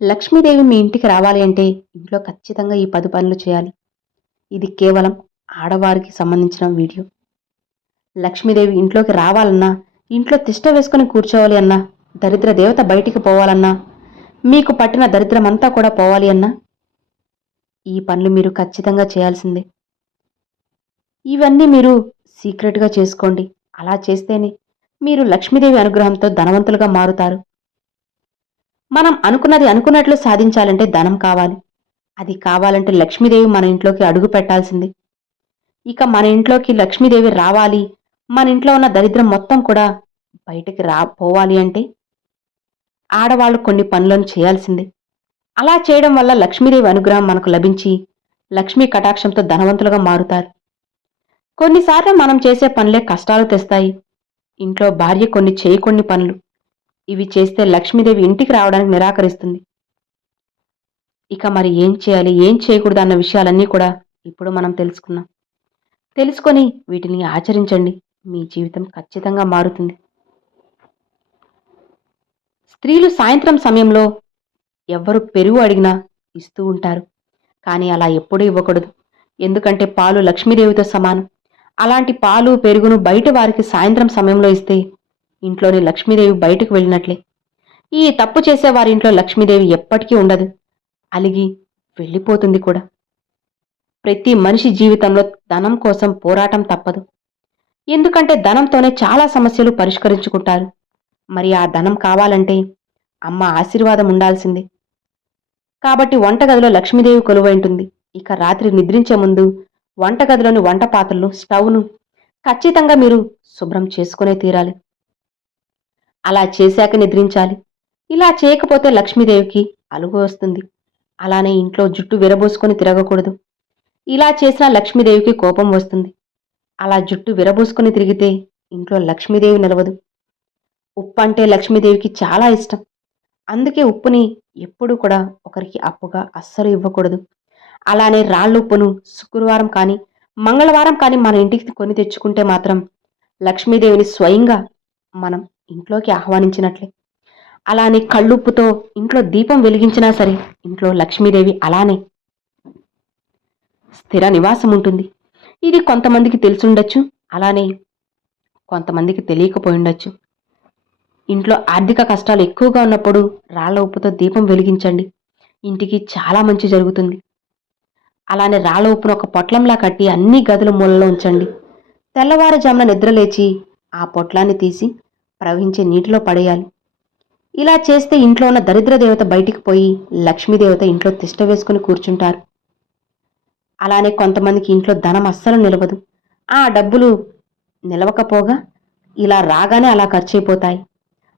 లక్ష్మీదేవి మీ ఇంటికి రావాలి అంటే ఇంట్లో ఖచ్చితంగా ఈ పది పనులు చేయాలి. ఇది కేవలం ఆడవారికి సంబంధించిన వీడియో. లక్ష్మీదేవి ఇంట్లోకి రావాలన్నా ఇంట్లో తిష్ట వేసుకుని కూర్చోవాలి అన్నా దరిద్ర దేవత బయటికి పోవాలన్నా మీకు పట్టిన దరిద్రమంతా కూడా పోవాలి అన్నా ఈ పనులు మీరు ఖచ్చితంగా చేయాల్సిందే. ఇవన్నీ మీరు సీక్రెట్గా చేసుకోండి. అలా చేస్తేనే మీరు లక్ష్మీదేవి అనుగ్రహంతో ధనవంతులుగా మారుతారు. మనం అనుకున్నది అనుకున్నట్లు సాధించాలంటే ధనం కావాలి. అది కావాలంటే లక్ష్మీదేవి మన ఇంట్లోకి అడుగు పెట్టాల్సింది. ఇక మన ఇంట్లోకి లక్ష్మీదేవి రావాలి మన ఇంట్లో ఉన్న దరిద్రం మొత్తం కూడా బయటికి రా పోవాలి అంటే ఆడవాళ్ళు కొన్ని పనులను చేయాల్సిందే. అలా చేయడం వల్ల లక్ష్మీదేవి అనుగ్రహం మనకు లభించి లక్ష్మీ కటాక్షంతో ధనవంతులుగా మారుతారు. కొన్నిసార్లు మనం చేసే పనులే కష్టాలు తెస్తాయి. ఇంట్లో భార్య కొన్ని చేయకొన్ని పనులు ఇవి చేస్తే లక్ష్మీదేవి ఇంటికి రావడానికి నిరాకరిస్తుంది. ఇక మరి ఏం చేయాలి ఏం చేయకూడదు అన్న విషయాలన్నీ కూడా ఇప్పుడు మనం తెలుసుకున్నాం. తెలుసుకొని వీటిని ఆచరించండి. మీ జీవితం ఖచ్చితంగా మారుతుంది. స్త్రీలు సాయంత్రం సమయంలో ఎవ్వరు పెరుగు అడిగినా ఇస్తూ ఉంటారు. కానీ అలా ఎప్పుడూ ఇవ్వకూడదు. ఎందుకంటే పాలు లక్ష్మీదేవితో సమానం. అలాంటి పాలు పెరుగును బయట వారికి సాయంత్రం సమయంలో ఇస్తే ఇంట్లోని లక్ష్మీదేవి బయటకు వెళ్ళినట్లే. ఈ తప్పు చేసే వారి ఇంట్లో లక్ష్మీదేవి ఎప్పటికీ ఉండదు. అలిగి వెళ్ళిపోతుంది కూడా. ప్రతి మనిషి జీవితంలో ధనం కోసం పోరాటం తప్పదు. ఎందుకంటే ధనంతోనే చాలా సమస్యలు పరిష్కరించుకుంటారు. మరి ఆ ధనం కావాలంటే అమ్మ ఆశీర్వాదం ఉండాల్సిందే. కాబట్టి వంటగదిలో లక్ష్మీదేవి కొలువైంటుంది ఇక రాత్రి నిద్రించే ముందు వంటగదిలోని వంట పాత్రలు స్టవ్ను ఖచ్చితంగా మీరు శుభ్రం చేసుకునే తీరాలి. అలా చేశాక నిద్రించాలి. ఇలా చేయకపోతే లక్ష్మీదేవికి అలుగు వస్తుంది. అలానే ఇంట్లో జుట్టు విరబోసుకొని తిరగకూడదు. ఇలా చేసిన లక్ష్మీదేవికి కోపం వస్తుంది. అలా జుట్టు విరబోసుకొని తిరిగితే ఇంట్లో లక్ష్మీదేవి నిలవదు. ఉప్పు అంటే లక్ష్మీదేవికి చాలా ఇష్టం. అందుకే ఉప్పుని ఎప్పుడు కూడా ఒకరికి అప్పుగా అస్సలు ఇవ్వకూడదు. అలానే రాళ్ళు ఉప్పును శుక్రవారం కానీ మంగళవారం కానీ మన ఇంటికి కొని తెచ్చుకుంటే మాత్రం లక్ష్మీదేవిని స్వయంగా మనం ఇంట్లోకి ఆహ్వానించినట్లే. అలానే కళ్ళుప్పుతో ఇంట్లో దీపం వెలిగించినా సరే ఇంట్లో లక్ష్మీదేవి అలానే. స్థిర నివాసం ఉంటుంది. ఇది కొంతమందికి తెలిసుండొచ్చు అలానే కొంతమందికి తెలియకపోయిండొచ్చు. ఇంట్లో ఆర్థిక కష్టాలు ఎక్కువగా ఉన్నప్పుడు రాళ్ళ ఉప్పుతో దీపం వెలిగించండి. ఇంటికి చాలా మంచి జరుగుతుంది. అలానే రాళ్ళ ఉప్పును ఒక పొట్లంలా కట్టి అన్ని గదుల మూలలో ఉంచండి. తెల్లవారుజామున నిద్రలేచి ఆ పొట్లాన్ని తీసి ప్రవహించే నీటిలో పడేయాలి. ఇలా చేస్తే ఇంట్లో ఉన్న దరిద్ర దేవత బయటికి పోయి లక్ష్మీదేవత ఇంట్లో తిష్ట వేసుకుని కూర్చుంటారు. అలానే కొంతమందికి ఇంట్లో ధనం అస్సలు నిలవదు. ఆ డబ్బులు నిలవకపోగా ఇలా రాగానే అలా ఖర్చయిపోతాయి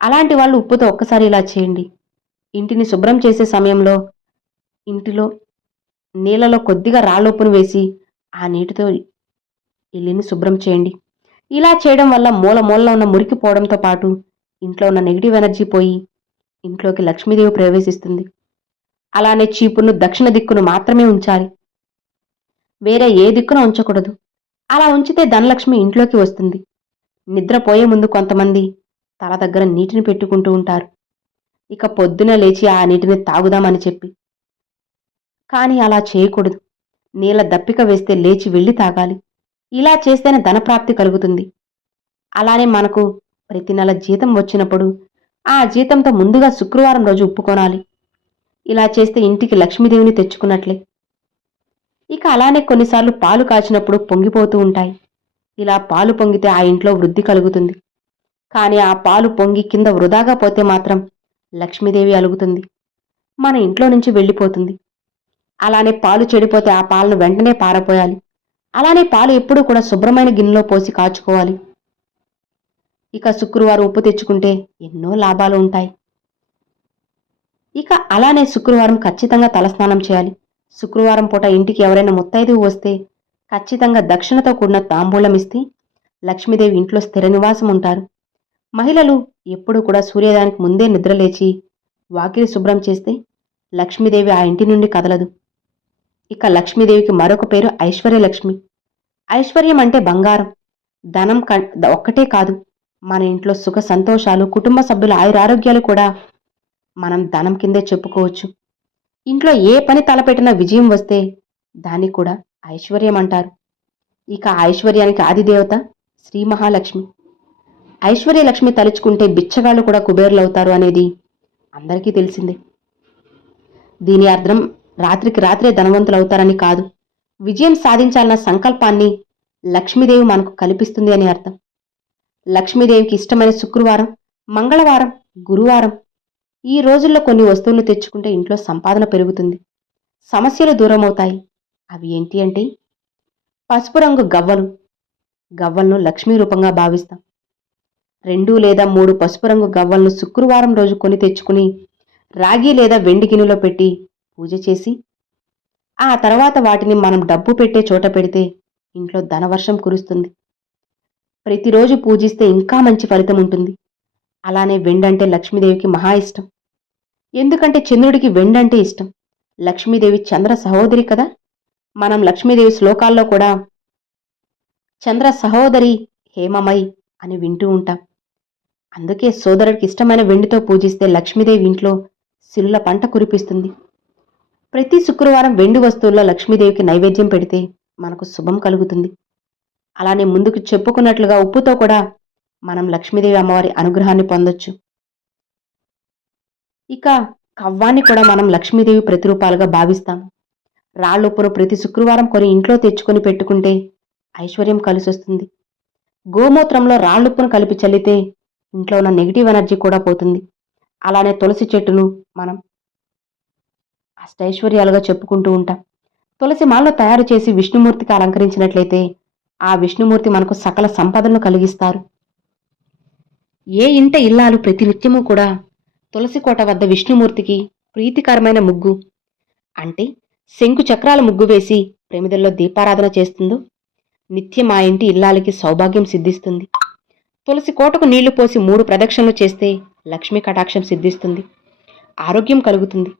అలాంటి వాళ్ళు ఉప్పుతో ఒక్కసారి ఇలా చేయండి. ఇంటిని శుభ్రం చేసే సమయంలో ఇంటిలో నీళ్ళలో కొద్దిగా రాళ్ళొప్పును వేసి ఆ నీటితో ఇల్లుని శుభ్రం చేయండి. ఇలా చేయడం వల్ల మూల మూలలో ఉన్న మురికి పోవడంతో పాటు ఇంట్లో ఉన్న నెగిటివ్ ఎనర్జీ పోయి ఇంట్లోకి లక్ష్మీదేవి ప్రవేశిస్తుంది. అలానే చీపును దక్షిణ దిక్కును మాత్రమే ఉంచాలి. వేరే ఏ దిక్కున ఉంచకూడదు. అలా ఉంచితే ధనలక్ష్మి ఇంట్లోకి వస్తుంది. నిద్రపోయే ముందు కొంతమంది తల దగ్గర నీటిని పెట్టుకుంటూ ఉంటారు. ఇక పొద్దున లేచి ఆ నీటిని తాగుదామని చెప్పి. కానీ అలా చేయకూడదు. నీళ్ళ దప్పిక వేస్తే లేచి వెళ్ళి తాగాలి. ఇలా చేస్తేనే ధనప్రాప్తి కలుగుతుంది. అలానే మనకు ప్రతి నెల జీతం వచ్చినప్పుడు ఆ జీతంతో ముందుగా శుక్రవారం రోజు ఉప్పుకోనాలి ఇలా చేస్తే ఇంటికి లక్ష్మీదేవిని తెచ్చుకున్నట్లే. ఇక అలానే కొన్నిసార్లు పాలు కాచినప్పుడు పొంగిపోతూ ఉంటాయి. ఇలా పాలు పొంగితే ఆ ఇంట్లో వృద్ధి కలుగుతుంది. కానీ ఆ పాలు పొంగి కింద వృధాగా పోతే మాత్రం లక్ష్మీదేవి అలుగుతుంది. మన ఇంట్లో నుంచి వెళ్ళిపోతుంది. అలానే పాలు చెడిపోతే ఆ పాలను వెంటనే పారపోయాలి. అలానే పాలు ఎప్పుడూ కూడా శుభ్రమైన గిన్నెలో పోసి కాచుకోవాలి. ఇక శుక్రవారం ఉప్పు తెచ్చుకుంటే ఎన్నో లాభాలు ఉంటాయి. ఇక అలానే శుక్రవారం ఖచ్చితంగా తలస్నానం చేయాలి. శుక్రవారం పూట ఇంటికి ఎవరైనా ముత్తైదువు వస్తే ఖచ్చితంగా దక్షిణతో కూడిన తాంబూలం ఇస్తే లక్ష్మీదేవి ఇంట్లో స్థిర నివాసం ఉంటారు. మహిళలు ఎప్పుడూ కూడా సూర్యోదయానికి ముందే నిద్రలేచి వాకిలి శుభ్రం చేస్తే లక్ష్మీదేవి ఆ ఇంటి నుండి కదలదు. ఇక లక్ష్మీదేవికి మరొక పేరు ఐశ్వర్యలక్ష్మి. ఐశ్వర్యం అంటే బంగారం. ధనం ఒక్కటే కాదు మన ఇంట్లో సుఖ సంతోషాలు కుటుంబ సభ్యుల ఆయురారోగ్యాలు కూడా మనం ధనం కిందే చెప్పుకోవచ్చు. ఇంట్లో ఏ పని తలపెట్టినా విజయం వస్తే దాన్ని కూడా ఐశ్వర్యం అంటారు. ఇక ఐశ్వర్యానికి ఆదిదేవత శ్రీ మహాలక్ష్మి. ఐశ్వర్యలక్ష్మి తలుచుకుంటే బిచ్చగాళ్ళు కూడా కుబేరులవుతారు అనేది అందరికీ తెలిసిందే. దీని అర్థం రాత్రికి రాత్రే ధనవంతులు అవుతారని కాదు. విజయం సాధించాలన్న సంకల్పాన్ని లక్ష్మీదేవి మనకు కల్పిస్తుంది అని అర్థం. లక్ష్మీదేవికి ఇష్టమైన శుక్రవారం మంగళవారం గురువారం ఈ రోజుల్లో కొన్ని వస్తువులు తెచ్చుకుంటే ఇంట్లో సంపాదన పెరుగుతుంది. సమస్యలు దూరం అవుతాయి అవి ఏంటి అంటే పసుపు రంగు గవ్వలు. గవ్వలను లక్ష్మీ రూపంగా భావిస్తాం. రెండు లేదా మూడు పసుపు రంగు గవ్వలను శుక్రవారం రోజు కొని తెచ్చుకుని రాగి లేదా వెండి గిన్నెలో పెట్టి పూజ చేసి ఆ తర్వాత వాటిని మనం డబ్బు పెట్టే చోట పెడితే ఇంట్లో ధనవర్షం కురుస్తుంది. ప్రతిరోజు పూజిస్తే ఇంకా మంచి ఫలితం ఉంటుంది. అలానే వెండంటే లక్ష్మీదేవికి మహా ఇష్టం. ఎందుకంటే చంద్రుడికి వెండంటే ఇష్టం. లక్ష్మీదేవి చంద్ర సహోదరి కదా. మనం లక్ష్మీదేవి శ్లోకాల్లో కూడా చంద్ర సహోదరి హేమమై అని వింటూ ఉంటాం. అందుకే సోదరుడికి ఇష్టమైన వెండితో పూజిస్తే లక్ష్మీదేవి ఇంట్లో సిల్లుల పంట కురిపిస్తుంది. ప్రతి శుక్రవారం వెండి వస్తువుల్లో లక్ష్మీదేవికి నైవేద్యం పెడితే మనకు శుభం కలుగుతుంది. అలానే ముందుకు చెప్పుకున్నట్లుగా ఉప్పుతో కూడా మనం లక్ష్మీదేవి అమ్మవారి అనుగ్రహాన్ని పొందొచ్చు. ఇక కవ్వాన్ని కూడా మనం లక్ష్మీదేవి ప్రతిరూపాలుగా భావిస్తాం. రాళ్ళుప్పును ప్రతి శుక్రవారం కొని ఇంట్లో తెచ్చుకొని పెట్టుకుంటే ఐశ్వర్యం కలిసొస్తుంది. గోమూత్రంలో రాళ్ళుప్పును కలిపి చల్లితే ఇంట్లో ఉన్న నెగిటివ్ ఎనర్జీ కూడా పోతుంది. అలానే తులసి చెట్టును మనం అష్టైశ్వర్యాలుగా చెప్పుకుంటూ ఉంటాం. తులసి మాలను తయారు చేసి విష్ణుమూర్తికి అలంకరించినట్లయితే ఆ విష్ణుమూర్తి మనకు సకల సంపదను కలిగిస్తారు. ఏ ఇంట ఇల్లాలు ప్రతినిత్యము కూడా తులసి కోట వద్ద విష్ణుమూర్తికి ప్రీతికరమైన ముగ్గు. అంటే శంకు చక్రాల ముగ్గు వేసి ప్రమిదల్లో దీపారాధన చేస్తుందో నిత్యం ఆ ఇంటి ఇల్లాలకి సౌభాగ్యం సిద్ధిస్తుంది. తులసి కోటకు నీళ్ళు పోసి మూడు ప్రదక్షిణలు చేస్తే లక్ష్మీ కటాక్షం సిద్ధిస్తుంది. ఆరోగ్యం కలుగుతుంది.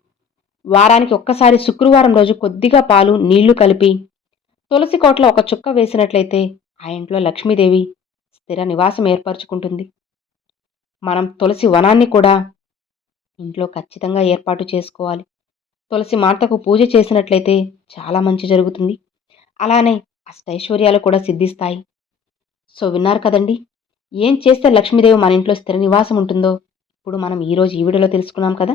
వారానికి ఒక్కసారి శుక్రవారం రోజు కొద్దిగా పాలు నీళ్ళు కలిపి తులసి కోట్లో ఒక చుక్క వేసినట్లయితే ఆ ఇంట్లో లక్ష్మీదేవి స్థిర నివాసం ఏర్పరచుకుంటుంది. మనం తులసి వనాన్ని కూడా ఇంట్లో ఖచ్చితంగా ఏర్పాటు చేసుకోవాలి. తులసి మాతకు పూజ చేసినట్లయితే చాలా మంచి జరుగుతుంది. అలానే అష్టైశ్వర్యాలు కూడా సిద్ధిస్తాయి. సో విన్నారు కదండి? ఏం చేస్తే లక్ష్మీదేవి మన ఇంట్లో స్థిర నివాసం ఉంటుందో ఇప్పుడు మనం ఈరోజు ఈ వీడియోలో తెలుసుకున్నాం కదా?